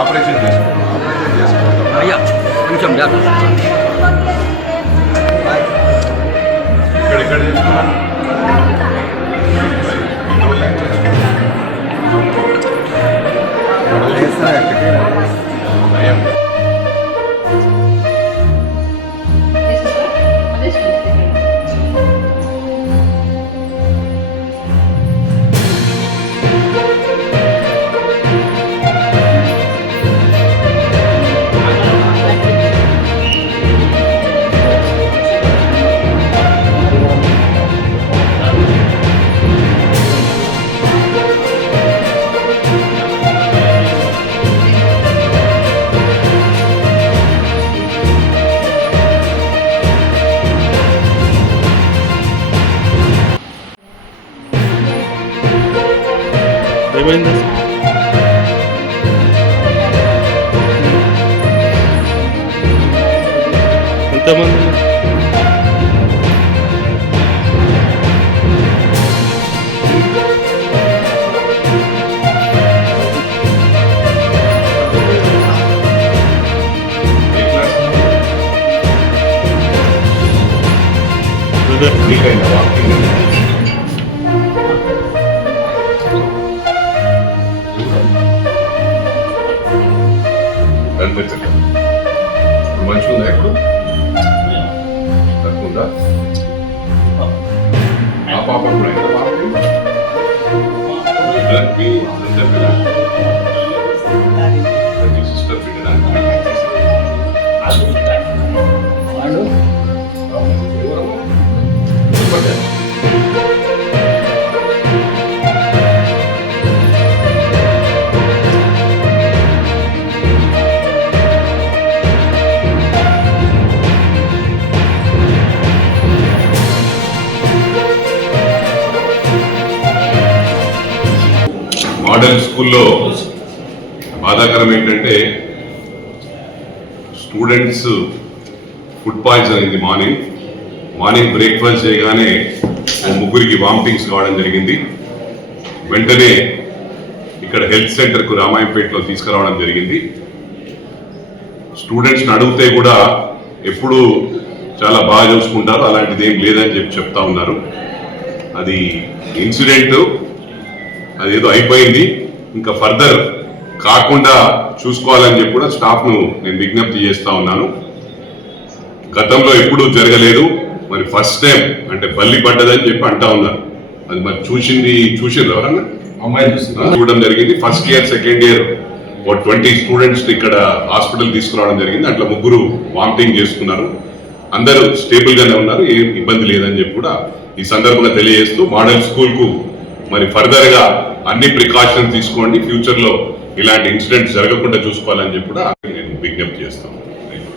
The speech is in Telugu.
ఆపరేషన్ చేసుకుంటాం అయ్యా కొంచెం ఇక్కడ చేసుకున్నాం ఏమైంది ఎంతమంది కనిపించట్లేదు ఇప్పుడు మంచిగా ఉందా ఇప్పుడు తక్కువ ఉందా ఆ పాప కూడా మీ సిస్టర్ మోడల్ స్కూల్లో బాధాకరం ఏంటంటే స్టూడెంట్స్ ఫుడ్ పాయిజన్ అయింది. మార్నింగ్ బ్రేక్ఫాస్ట్ చేయగానే ముగ్గురికి వామిటింగ్స్ కావడం జరిగింది. వెంటనే ఇక్కడ హెల్త్ సెంటర్కు రామాయంపేటలో తీసుకురావడం జరిగింది. స్టూడెంట్స్ని అడిగితే కూడా ఎప్పుడు చాలా బాగా చూసుకుంటారు, అలాంటిది ఏం లేదని చెప్తా ఉన్నారు. అది ఇన్సిడెంట్, అదేదో అయిపోయింది, ఇంకా ఫర్దర్ కాకుండా చూసుకోవాలని చెప్పి కూడా స్టాఫ్ను నేను విజ్ఞప్తి చేస్తా ఉన్నాను. గతంలో ఎప్పుడూ జరగలేదు, మరి ఫస్ట్ టైం అంటే బల్లి పడ్డదని చెప్పి అంటా ఉన్నారు. అది మరి చూసిండ్రు ఎవరన్నా అమ్మాయి చూడడం జరిగింది. First year second year 20 students ఇక్కడ హాస్పిటల్ తీసుకురావడం జరిగింది. అట్లా ముగ్గురు వామిటింగ్ చేసుకున్నారు. అందరూ స్టేబుల్ గానే ఉన్నారు, ఏం ఇబ్బంది లేదని చెప్పి కూడా ఈ సందర్భంగా తెలియజేస్తూ మోడల్ స్కూల్ కు మరి ఫర్దర్ గా అన్ని ప్రికాషన్స్ తీసుకోండి, ఫ్యూచర్ లో ఇలాంటి ఇన్సిడెంట్స్ జరగకుండా చూసుకోవాలని చెప్పి కూడా నేను విజ్ఞప్తి చేస్తాను.